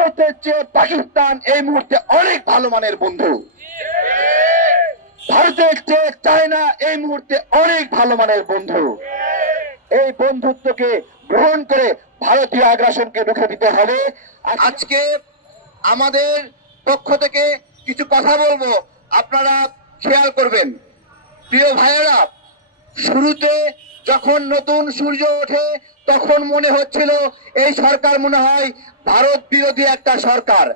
ভারতের চেয়ে পাকিস্তান এই মুহূর্তে অনেক ভালো মানের বন্ধু। ভারতের চেয়ে চায়না এই মুহূর্তে অনেক ভালো মানের বন্ধু। এই বন্ধুত্বকে গ্রহণ করে ভারতীয় আগ্রাসনকে রুখে দিতে হবে। আজকে আমাদের পক্ষ থেকে কিছু কথা বলবো, আপনারা খেয়াল করবেন। প্রিয় ভাইয়েরা, শুরুতে যখন নতুন সূর্য ওঠে তখন মনে হচ্ছিল এই সরকার মনে হয় ভারত বিরোধী একটা সরকার।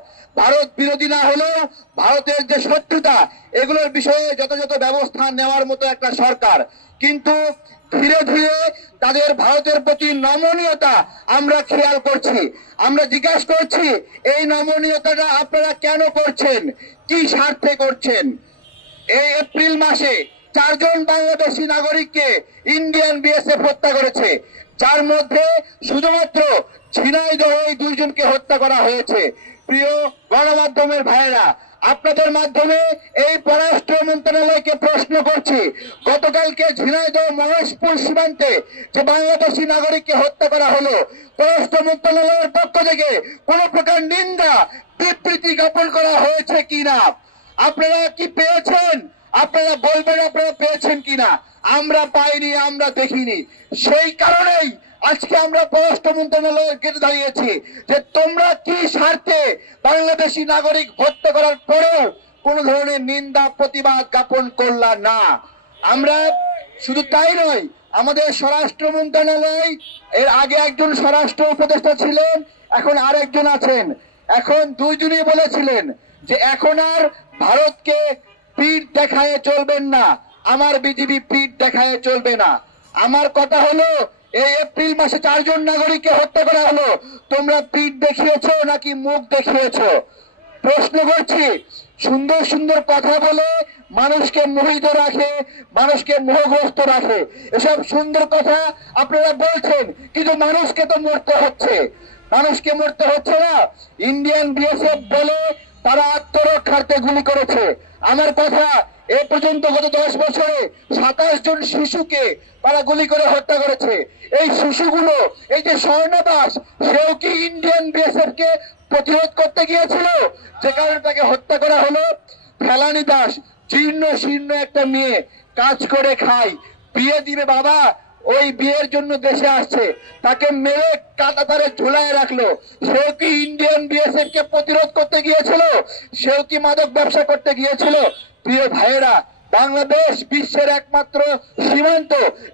ভারত বিরোধী না হলেও ভারতের যে শত্রুতা এগুলোর বিষয়ে যথাযথ ব্যবস্থা নেওয়ার মতো একটা সরকার। কিন্তু ধীরে ধীরে তাদের ভারতের প্রতি নমনীয়তা আমরা খেয়াল করছি। আমরা জিজ্ঞাসা করছি, এই নমনীয়তাটা আপনারা কেন করছেন, কি স্বার্থে করছেন? এই এপ্রিল মাসে 4 জন বাংলাদেশি নাগরিককে ইন্ডিয়ান বিএসএফ হত্যা করেছে, যার মধ্যে শুধুমাত্র ঝিনাইদহে 2 জনকে হত্যা করা হয়েছে। প্রিয় গণমাধ্যমের ভাইয়েরা, আপনাদের মাধ্যমে এই পররাষ্ট্র মন্ত্রণালয়কে প্রশ্ন করছি, গতকালকে ঝিনাইদহ মহেশপুর সীমান্তে যে বাংলাদেশি নাগরিককে হত্যা করা হলো, পররাষ্ট্র মন্ত্রণালয়ের পক্ষ থেকে কোন প্রকার নিন্দা বিবৃতি জ্ঞাপন করা হয়েছে কিনা? আপনারা কি পেয়েছেন? আপনারা বলবেন আপনারা পেয়েছেন কিনা। আমরা পাইনি, আমরা দেখিনি। সেই কারণেই আজকে আমরা পররাষ্ট্র মন্ত্রণালয়ের গেটে দাঁড়িয়েছি যে তোমরা কি স্বার্থে বাংলাদেশি নাগরিক হত্যা করার পরেও কোন ধরনের নিন্দা প্রতিবাদ জ্ঞাপন করলা না। আমরা শুধু তাই নয়, আমাদের স্বরাষ্ট্র মন্ত্রণালয়, এর আগে একজন স্বরাষ্ট্র উপদেষ্টা ছিলেন, এখন আরেকজন আছেন, এখন 2 জনই বলেছিলেন যে এখন আর ভারতকে পিঠ দেখায় চলবেন না, আমার বিজিবি পিঠ দেখায় চলবে না। আমার কথা হলো, এই এপ্রিল মাসে 4 জন নাগরিককে হত্যা করা হলো, তোমরা পিঠ দেখিয়েছো নাকি মুখ দেখিয়েছো? প্রশ্ন করছি। সুন্দর সুন্দর কথা বলে মানুষকে মোহিত রাখে, মানুষকে মোহগ্রস্ত রাখে, এসব সুন্দর কথা আপনারা বলছেন, কিন্তু মানুষকে তো মরতে হচ্ছে। মানুষকে মরতে হচ্ছে না। ইন্ডিয়ান বিএসএফ বলে তারা আত্মরক্ষার্থে গুলি করেছে। আমার কথা, এ পর্যন্ত গত 10 বছরে 27 জন শিশুকে তারা গুলি করে হত্যা করেছে। এই শিশুগুলো, এই যে স্বর্ণদাস, সেও কি ইন্ডিয়ান বিএসএফ কে প্রতিরোধ করতে গিয়েছিল, যে কারণে তাকে হত্যা করা হলো? ফেলানি দাস, জীর্ণ শীর্ণ একটা মেয়ে, কাজ করে খায়, বিয়ে দিবে বাবা, ওই বিয়ের জন্য দেশে আসছে, তাকে মেরে কাঁটাতারে ঝুলায় রাখলো। সেও কি ইন্ডিয়ান বিএসএফ কে প্রতিরোধ করতে গিয়েছিল? সেও কি মাদক ব্যবসা করতে গিয়েছিল? প্রিয় ভাইয়েরা, বাংলাদেশ বিশ্বের একমাত্র সীমান্ত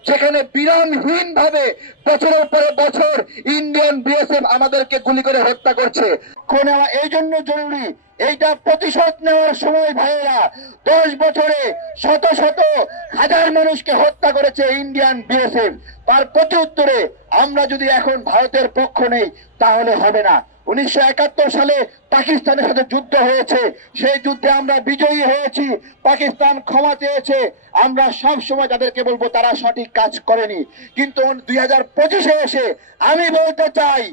যেখানে বিরামহীন ভাবে বছরের পরে বছর ইন্ডিয়ান বিএসএফ আমাদেরকে গুলি করে হত্যা করছে। এই জন্য জরুরি, এইটা প্রতিশোধ নেওয়ার সময় ভাইয়েরা। 10 বছরে শত শত হাজার মানুষকে হত্যা করেছে ইন্ডিয়ান বিএসএফ। তার প্রতি উত্তরে আমরা যদি এখন ভারতের পক্ষ নেই তাহলে হবে না। 1971 সালে পাকিস্তানের সাথে যুদ্ধ হয়েছে, সেই যুদ্ধে আমরা বিজয়ী হয়েছি, পাকিস্তান ক্ষমা চেয়েছে। আমরা সব সময় তাদেরকে বলবো তারা সঠিক কাজ করেনি। কিন্তু 2025-এ এসে আমি বলতে চাই,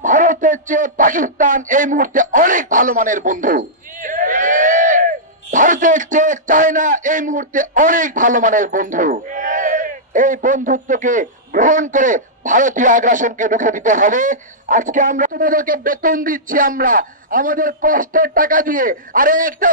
ভারতের চেয়ে পাকিস্তান এই মুহূর্তে অনেক ভালো মানের বন্ধু। ভারতের চেয়ে চায়না এই মুহূর্তে অনেক ভালো মানের বন্ধু। এই বন্ধুত্বকে গ্রহণ করে ভারতীয় আগ্রাসনকে রুখে দিতে হবে। আজকে আমরা তোমাদেরকে বেতন দিচ্ছি, আমরা আমাদের কষ্টের টাকা দিয়ে। আরে একটা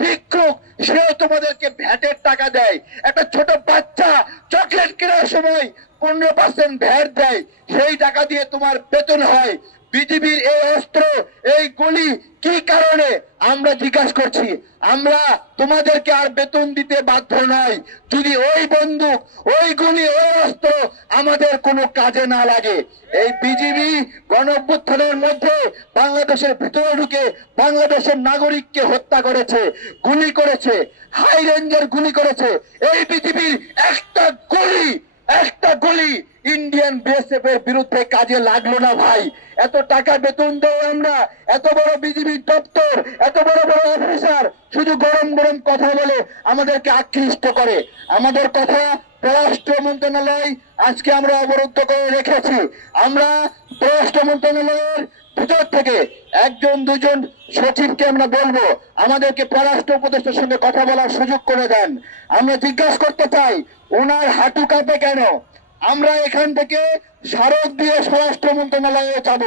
ভিক্ষুক সেও তোমাদেরকে ভ্যাটের টাকা দেয়। একটা ছোট বাচ্চা চকলেট কেনার সময় 15% ভ্যাট দেয়, সেই টাকা দিয়ে তোমার বেতন হয়। বিজিবির এই অস্ত্র, এই গুলি কি কারণে আমরা জিজ্ঞাসা করছি। আমরা তোমাদেরকে আর বেতন দিতে বাধ্য নয় যদি ওই বন্দুক, ওই গুলি, ওই অস্ত্র আমাদের কোনো কাজে না লাগে। এই বিজিবি গণঅভ্যুত্থানের মধ্যে বাংলাদেশের ভিতরে ঢুকে বাংলাদেশের নাগরিককে হত্যা করেছে, গুলি করেছে, হাই রেঞ্জের গুলি করেছে। এই বিজিবির একটা গুলি ইন্ডিয়ান বিএসএফ এর বিরুদ্ধে কাজে লাগলো না ভাই। এত টাকা বেতন দেয় আমরা, এত বড় বিজিবি দপ্তর, এত বড় বড় অফিসার শুধু গরম গরম কথা বলে আমাদেরকে আকৃষ্ট করে। আমাদের কথা পররাষ্ট্র মন্ত্রণালয় আজকে আমরা অবরুদ্ধ করে রেখেছি। আমরা পররাষ্ট্র মন্ত্রণালয়ের ভিতর থেকে 1 2 জন সচিবকে আমরা বলবো আমাদেরকে পররাষ্ট্র উপদেষ্টার সঙ্গে কথা বলার সুযোগ করে দেন। আমরা জিজ্ঞাসা করতে চাই, ওনার হাঁটু কাঁপে কেন? আমরা এখান থেকে স্মারক দিয়ে স্বরাষ্ট্র মন্ত্রণালয়ে যাব।